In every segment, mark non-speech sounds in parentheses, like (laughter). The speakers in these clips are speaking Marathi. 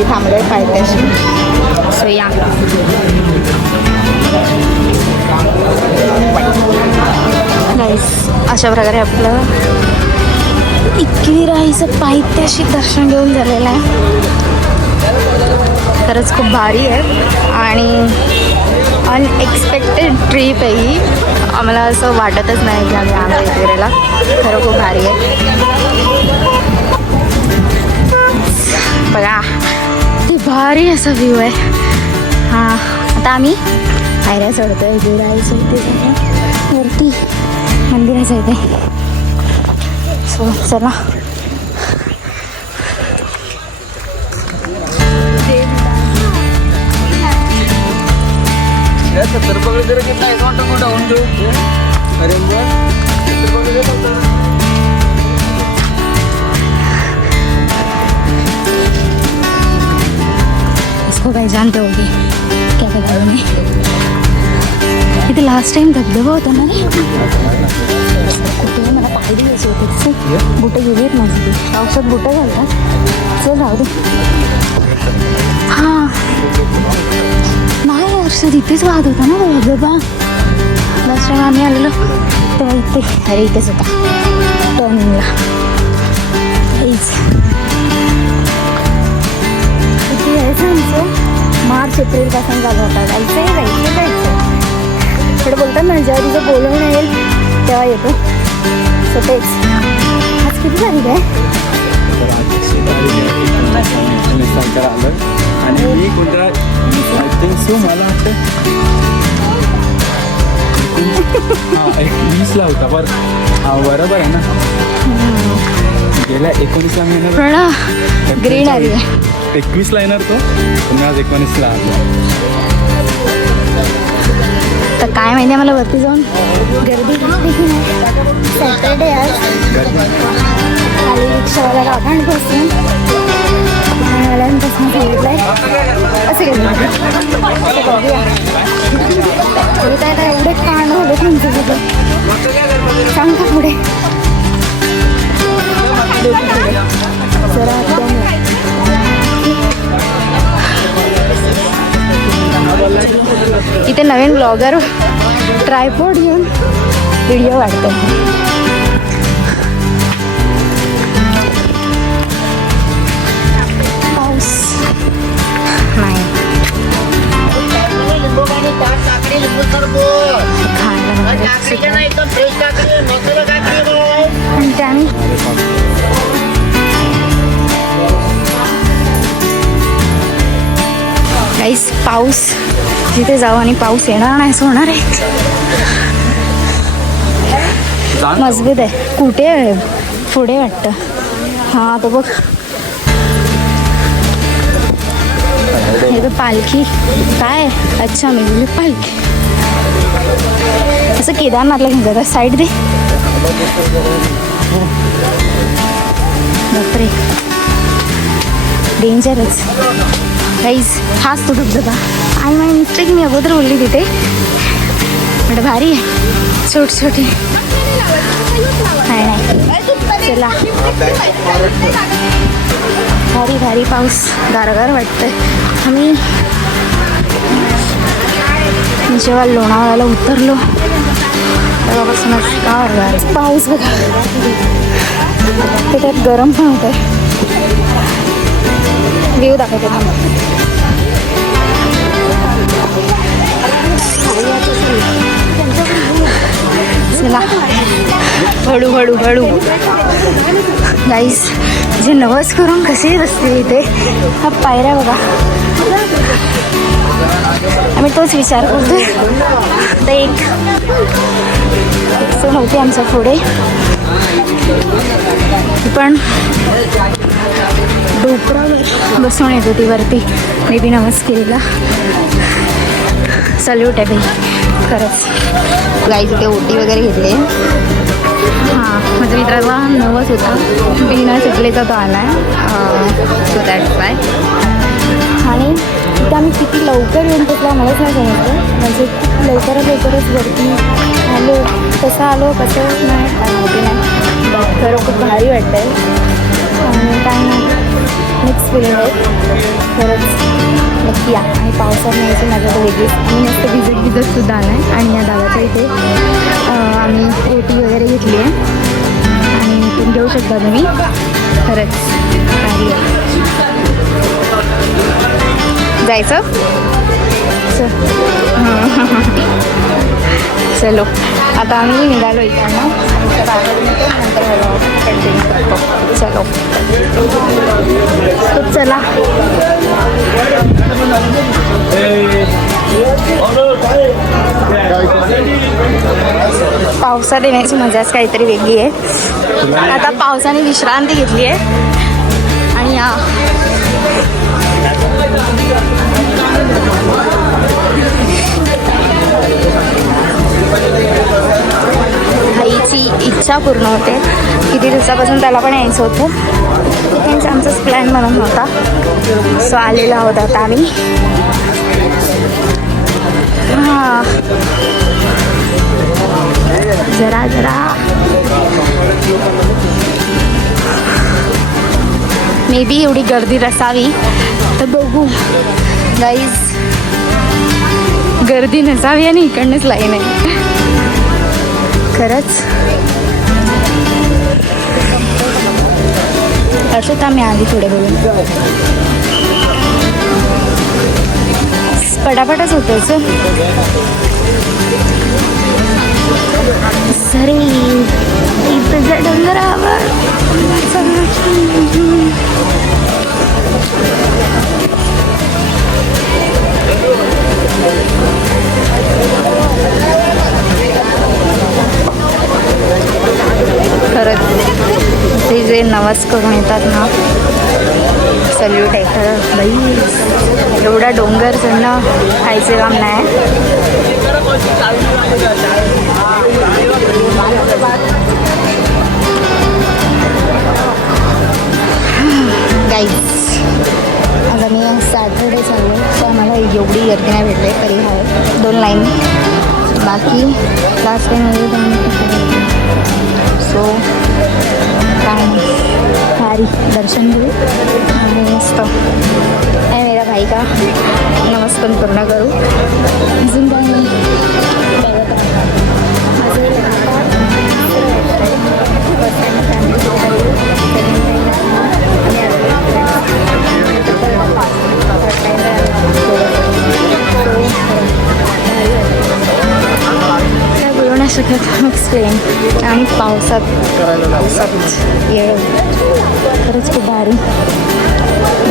आधी थांबलो पायथ्याशी. सो या अशा प्रकारे आपलं एकविराईचं पायथ्याशी दर्शन घेऊन झालेलं आहे. खरंच खूप भारी आहे. आणि अनएक्सपेक्टेड ट्रीप आहे ही आम्हाला असं वाटतच नाही की आम्ही आलो एकविरेला खरं खूप भारी आहे. बघा भारी असा व्ह्यू आहे. हां आता आम्ही पायऱ्या चढतो आहे? गुराईच्या इथे जाऊन वरती मंदिराच्या इथे सो चला हो इसको काही जानते होगी। क्या पता नाही इथे लास्ट टाइम धबधबा होता ना। रे कुठे मला पाहिजे होते चल बुटं गेली आहेत माझी ती पावसात बुटं घालतात चल राहू दे हां। नाही वर्ष तिथेच वाहत होता ना धबधबा लास्ट टाइम आम्ही आलेलो तेव्हा इथे अरे इथेच होता टर्निंगला हेच आमचं. मार्च एप्रिलपासून चालू होता. जायचं आहे जायचं जायचं थोडं बोलतात ना जेव्हा तुझं बोलवणं येईल तेव्हा येतो. सो तेच. आज किती तारीख आहे? आलं. आणि मी कोणत्या सो मला वाटतं. एकवीसला होता बरं. हा बरोबर आहे ना. गेल्या एकोणीसला मी येणार प्रणा ग्रीन आली आहे. एकवीसला येणार तो मी आज एकोणीसला आलो. तर काय माहिती मला वरती जाऊन? गर्दी सॅटर्डे रिक्षावाला आणि बसून सांगितलंय असे काय काय एवढे कान होते तुमच्यासोबत सांगता पुढे? इथे नवीन ब्लॉगर ट्रायपॉड घेऊन व्हिडिओ वाढतो पाऊस. नाही. आणि त्याने काहीच पाऊस. तिथे जाऊ आणि पाऊस येणार नाही असं होणार आहे. मजबूत आहे. कुठे आहे? पुढे वाटतं. हां तो बघ. हे तर पालखी. काय? अच्छा मी पालखी. असं केदारनाथला घेऊन जातात साईड दे. बापरे. डेंजरच काहीच हाच तो धबधबा आणि माझ्या मिस्टेक मी अगोदर बोलली तिथे म्हणजे भारी आहे छोट छोटी नाही नाही चला भारी भारी पाऊस गारगार वाटतंय आम्ही जेव्हा लोणावळ्याला उतरलो तेव्हापासूनच गार पाऊस बघा ते त्यात गरम पण होत आहे व्ह्यू दाखवते थांबा चला. हळू हळू हळू. गाईस जे नवस करून कसे बसते इथे हा पायऱ्या बघा. आम्ही तोच विचार करतोय. तर एक सो नव्हती आमच्या पुढे. पण डोपरावर बसून येत होती वरती. मे बी नमस केलेला. सल्यूट आहे बाई खरंच. गाईज इथे ओटी वगैरे घेतली. हां माझ्या मित्राचा नवस होता. बिना चकलेचा तो आला आहे सो दॅट्स बाय आणि तिथे आम्ही किती लवकर येऊन पोचला मलाच नाही समजलं. म्हणजे लवकरात लवकरच वरती आलो. कसं आलो कसं नाही काय माहिती नाही. बट खरं खूप भारी वाटतं आहे आणि काय नाही. मिक्स फिलिंग आहे. खरंच. नक्की या. आणि पावसात न्यायची माझ्या तर वेगळीच आम्ही मस्त भिजत भिजत सुद्धा आला आहे आणि या दादाच्या इथे आम्ही ओटी वगैरे घेतली आहे. आणि तुम्ही घेऊ शकता तुम्ही. खरंच. भारी आहे जायचं? चल. चलो. आता आम्ही निघालो इकडनं आमच्या बाहेरून येतो नंतर कंटिन्यू करतो चलो. तर चला. पावसात येण्याची मजाच काहीतरी वेगळी आहे. आता पावसाने विश्रांती घेतली आहे. आणि या. आईची इच्छा पूर्ण होते. किती दिवसापासून त्याला पण यायचं होतं. त्यांचा आमचाच प्लॅन म्हणून होता सो आलेला होता आता आम्ही. हां. जरा जरा. मे बी एवढी गर्दी नसावी. तर बघू. गाईज गर्दी नसावी आणि इकडनंच लाईन आहे. खरंच. असं आम्ही आधी थोडे बघून पटापटच होतं सरे डोंगरावर नवस करून येतात ना. सल्यूट आहे. खरं बाई. एवढा डोंगर चढणं खायचे काम नाही. गाईज आज आम्ही सॅटरडे चाललो सो आम्हाला एवढी गर्दी नाही भेटले तरी आहे. दोन लाईन बाकी लास्ट टाइम भारी दर्शन घेऊ. आणि मस्त. आहे मेरा भाई का नमस्कार पूर्ण करू. अजून काय शकत. एक्सप्लेन आणि पावसात पावसात येऊ. खरंच खूप भारी.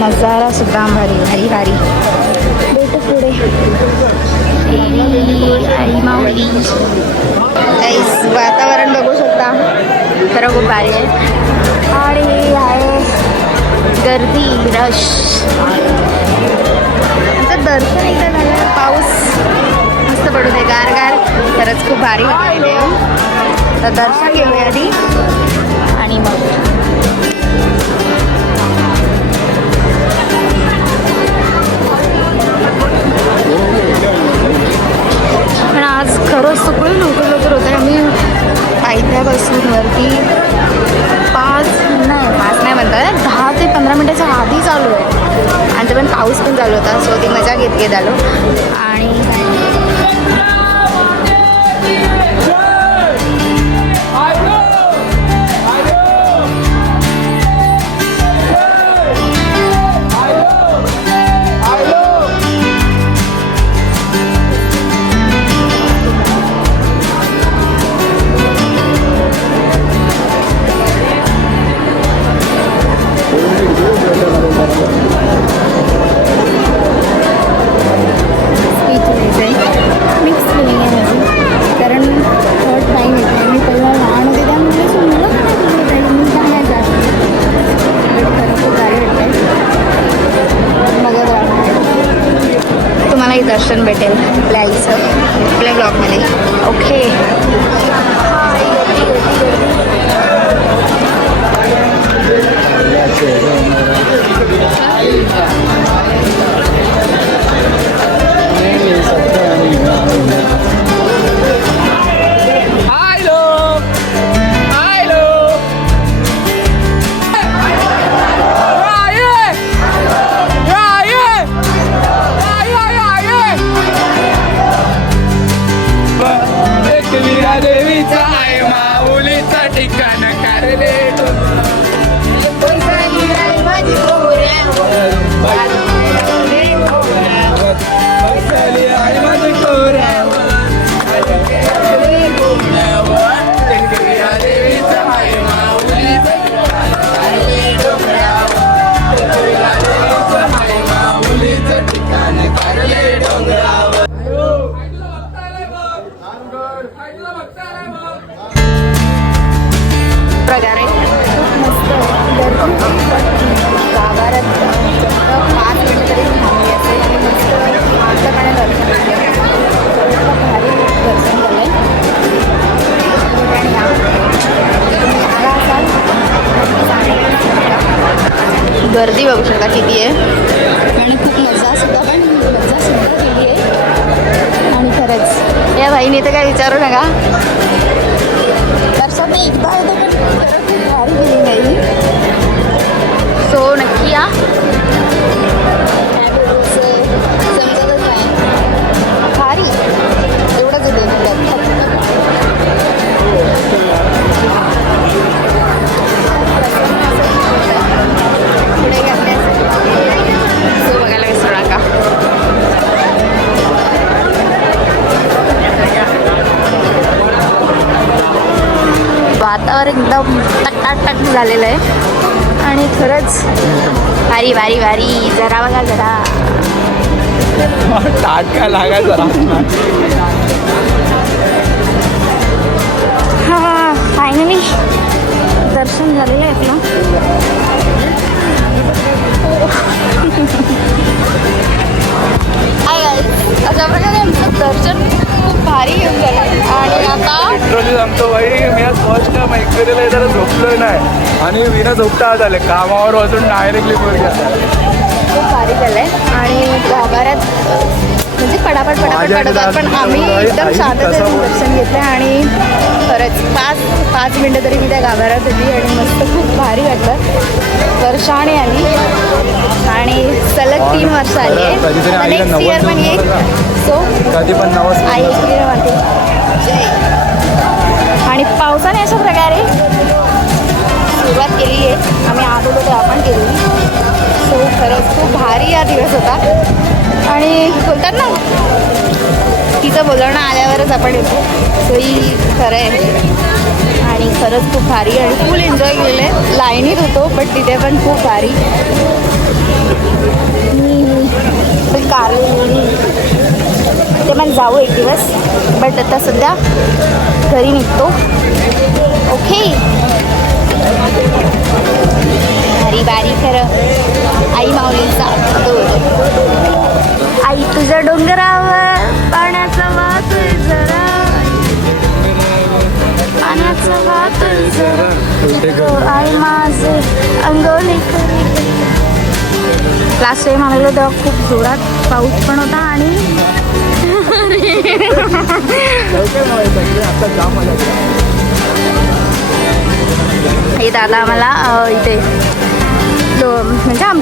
नजारा सुद्धा भारी भारी भारी. भेटू पुढे. आई माऊली. वातावरण बघू शकता. खरं खूप भारी आहे. आणि आहे. गर्दी रश आता दर्शन एकदा झालं पाऊस मस्त पडू दे. गार गार. खरंच खूप भारी वाटले तर दर्शन घेऊया आधी. आणि मग आज खरंच सगळे लवकर लवकर होतं आम्ही पायथ्यापासून वरती पाच नाही पाच नाही म्हणतात दहा ते पंधरा मिनटाच्या आधी चालू आहे. आणि ते पण पाऊस पण चालू होता सो ती मजा घेत घेत आलो. आणि दर्शन भेटेल आपल्या आईचं आपल्या ब्लॉगमध्ये. ओके गर्दी बघू शकता किती आहे. आणि खूप मजासुद्धा पण मजासुद्धा केली आहे. आणि खरंच. या बाईने तर काय विचारू नका. तर एकदा नाही सो नक्की या. वातावरण एकदम टकाटक झालेलं आहे. आणि खरंच भारी भारी भारी. जरा बघा जरा. (laughs) ताट काय लागायचं हा फायनली दर्शन झालेलं आहे आपलं. Guys. अशा प्रकारे आमचं दर्शन खूप भारी घेऊन झालं आणि आता लिटरली सांगतो बाई मी आज फर्स्ट टाइम ऐकलेलं आहे जरा झोपलोय नाही. आणि विना झोपता आज आले. कामावर वाजून डायरेक्टली खूप भारी झालं आहे आणि गाभाऱ्यात म्हणजे पटापट पटापट माझ्या पडत होतात. पण आम्ही एकदम बोलते? दर्शन घेतलं आणि खरंच पाच पाच मिनटं तरी मी त्या गाभाऱ्यात होती आणि मस्त खूप भारी वाटलं. वर्षाने आली. आणि सलग तीन वर्ष आली आहे. नेक्स्ट इयर पण येईल सो कधी पण नवस आई म्हणते. जय. आणि पावसाने अशा प्रकारे सुरुवात केली आहे. आम्ही आत होतो तेव्हा पण केली सो खरंच खूप भारी हा दिवस होता. आणि बोलतात ना तिचं बोलवणं आल्यावरच आपण येतो. सोयी खरं आहे. आणि खरंच खूप भारी आणि फुल एन्जॉय केलं आहे लाईनीत होतो बट तिथे पण खूप भारी. कार ते पण जाऊ एक दिवस. बट आता सध्या घरी निघतो. ओके भारी भारी खरं. आई माऊलींचा तो आई तुझ्या डोंगरावर पाण्याचा वाहतोय जरा. पाण्याचा वाहतोय जरा. हो, आई माझे अंगोली करी लास्ट टाइम आलेलो तेव्हा खूप जोरात पाऊस पण होता आणि हे दादा मला इथे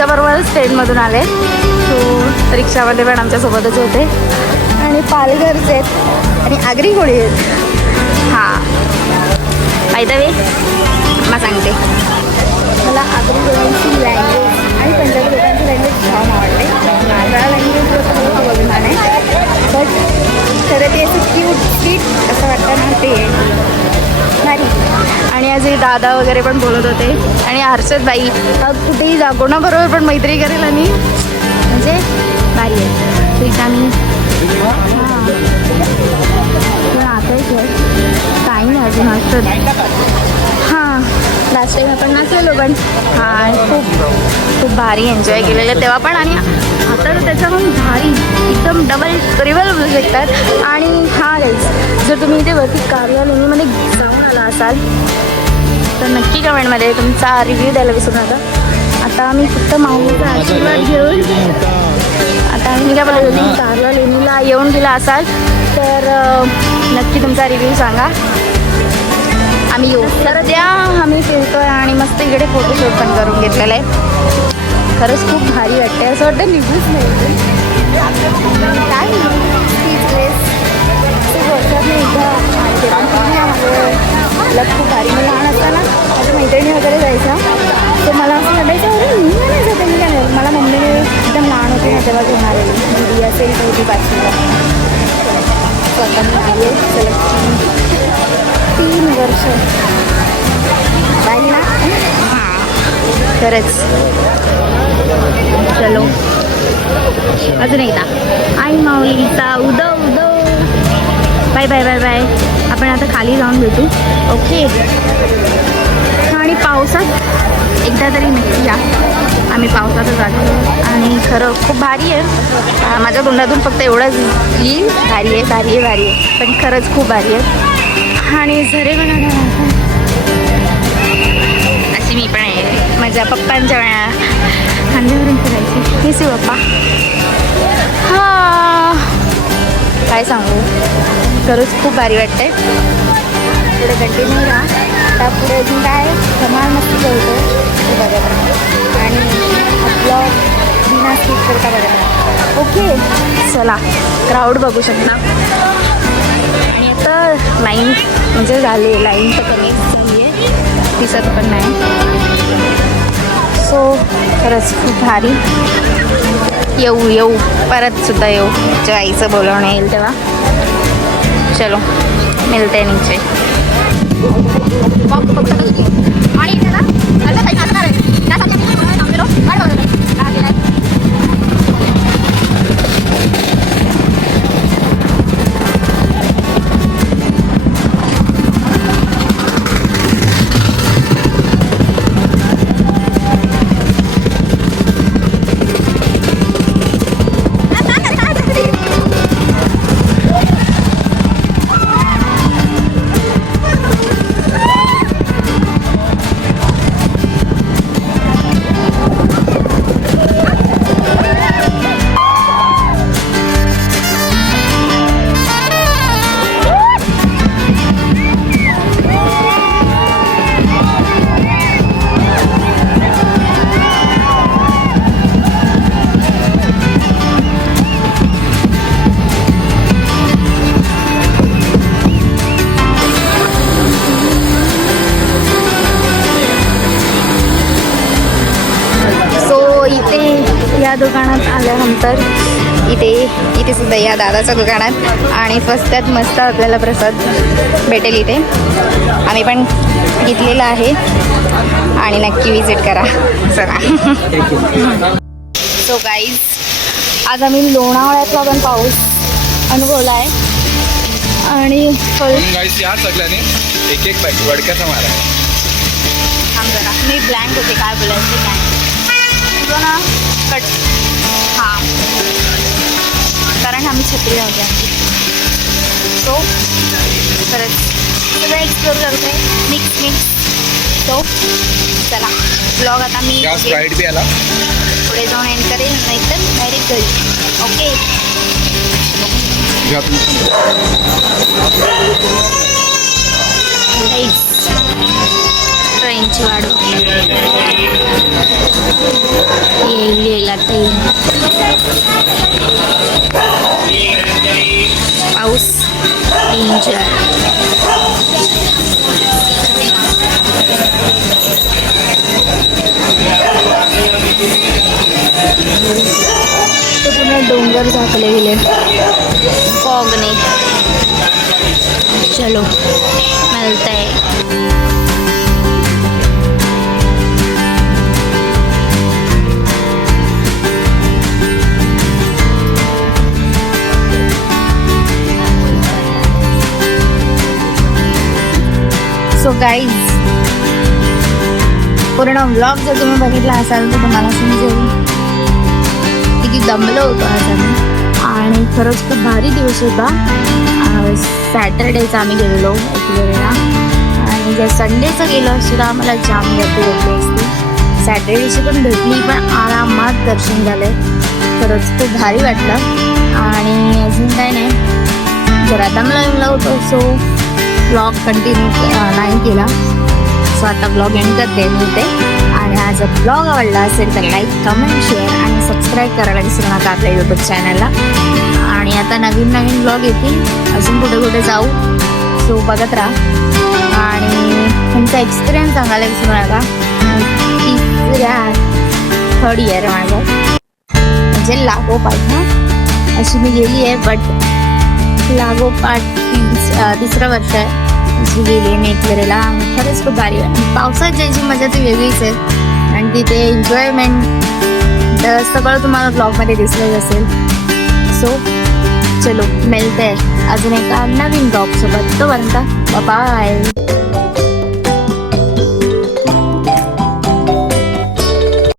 आमच्याबरोबरच ट्रेनमधून आले. तो रिक्षामध्ये पण आमच्यासोबतच होते. आणि पालघरचे आहेत. आणि आगरी कोळी आहेत. हां. माहिती वे मग सांगते. मला आगरी कोळ्यांची लँग्वेज आणि पंजाबी लोकांची लँग्वेज जाम आवडते. माझा लँग्वेज खूप अभिमान आहे बट खरं ते असं क्यूट स्वीट असं वाटतं ना ते. भारी. आणि आज हे दादा वगैरे पण बोलत होते. आणि हर्षद बाई कुठेही जा कोणाबरोबर पण मैत्री करेल आणि म्हणजे भारी आहे. ठीक आम्ही हां. पण आता काही नाही अजून हर्षद. टाईम आपण नाचलेलो पण हां खूप खूप भारी एन्जॉय केलेलं तेव्हा पण. आणि आता तर त्याच्याहून भारी एकदम डबल ट्रिबल बोलू शकतात आणि हां गाईज जर तुम्ही इथे वरती कार्यालयामध्ये जाऊन आला असाल तर नक्की कमेंटमध्ये तुमचा रिव्ह्यू द्यायला विसरू नका. आता आम्ही फक्त माऊलीचा आशीर्वाद घेऊन आता आम्ही काय बोलत लेणीला येऊन गेला असाल तर नक्की तुमचा रिव्ह्यू सांगा. आम्ही येऊ. तर द्या आम्ही फिरतोय आणि मस्त इकडे फोटोशूट पण करून घेतलेलं आहे. खरंच खूप भारी वाटते असं वाटतं निघूच नाही. काय स्पीचलेस खूप वर्षात मी एकदा आणि मला खूप भारी. मी लहान असताना माझ्या मैत्रिणी वगैरे जायचा तर मला असं वाटायचं अरे मी नाही जाते मी काय मला मम्मीने एकदम लहान होते ना तेव्हा घेऊन आलेली. दिदी असेल चौथी पाचवीला स्वतः मी आली आहे तीन वर्ष. पाहिली ना हां खरंच. चलो. अजून एकदा. आई माऊलीचा उदो उदो बाय बाय बाय बाय. आपण आता खाली जाऊन भेटू. ओके? आणि पावसात एकदा तरी नक्की या. आम्ही पावसातच आलो आणि खरं खूप भारी आहे. माझ्या तोंडातून फक्त एवढंच येईल. भारी आहे भारी आहे भारी आहे. पण खरंच खूप भारी आहे. आणि झरे आता अशी मी पण आहे. माझ्या पप्पांच्या वेळा. खांद्यावरून फिरायची. मिस यू पप्पा. हा. काय सांगू? खरंच खूप भारी वाटतंय. पुढे कंटिन्यू राहा. त्यापुढे अजून काय? धमाल मस्ती करतो. ते राहा आणि आपलं बिना स्किप करता राहा ओके. चला. क्राऊड बघू शकता. तर लाईन म्हणजे झाली. लाईन तर कमी आहे दिसत पण नाही. सो खरंच खूप भारी. येऊ येऊ. परत सुद्धा येऊ. तुझ्या आईचं बोलवणं येईल तेव्हा. चलो मिळते नीचे आणि इथे दादाच्या दुकानात आणि स्वस्तात मस्त आपल्याला प्रसाद भेटेल इथे. आम्ही पण घेतलेला आहे. आणि नक्की विजिट करा. चला. सो गाईज आज आम्ही लोणावळ्यातला पण पाऊस अनुभवला आहे आणि एक एक वडक्याचा मारा. थांब जरा. मी ब्लँक होते काय बोलायचं काय ना कट हां. कारण आम्ही छत्री नव्हते सो खरंच सगळं एक्सप्लोर करतोय. मिक्स मिक्स सो चला. ब्लॉग आता मी पुढे जाऊन एंड करेल नाहीतर डायरेक्ट घरी ओके. ट्रेनची वाढ. ते पूर्ण डोंगर झाकले गेले. फॉगने चलो मिलते हैं सो गाईज पूर्ण व्लॉग जर तुम्ही बघितला असाल तर तुम्हाला समजेल किती दमलो होतो आज आम्ही. आणि खरंच खूप भारी दिवस होता. सॅटरडेचा आम्ही गेलेलो एकवेळेला. आणि जर संडेचं गेलो सुद्धा आम्हाला जाम गर्दी भेटली असते सॅटरडेची पण भेटली पण आरामात दर्शन झाले. खरंच खूप भारी वाटलं. आणि अजून काय नाही. जर आता मला होतो सो ब्लॉग कंटिन्यू uh, नाही केला. सो आता ब्लॉग एंड करते मी ते आणि हा जर ब्लॉग आवडला असेल तर लाईक कमेंट शेअर आणि सबस्क्राईब करायला विसरू नका आपल्या यूट्यूब चॅनलला आणि आता नवीन नवीन ब्लॉग येतील. अजून कुठे कुठे जाऊ. सो बघत राहा. आणि तुमचा एक्सपिरियन्स सांगायला विसरू नका. तिसऱ्या थर्ड इयर माझं. म्हणजे लागो पाहिजे अशी मी गेली आहे बट लागोपाठ तिसरं वर्ष आहे. अशी गेली आहे खरंच खूप भारी आहे. पावसात जायची मजा ती वेगळीच आहे. आणि तिथे एन्जॉयमेंट तर सगळं तुम्हाला ब्लॉगमध्ये दिसलंच असेल. सो चलो मिळते. अजून एका नवीन ब्लॉग सोबत. बनता बाय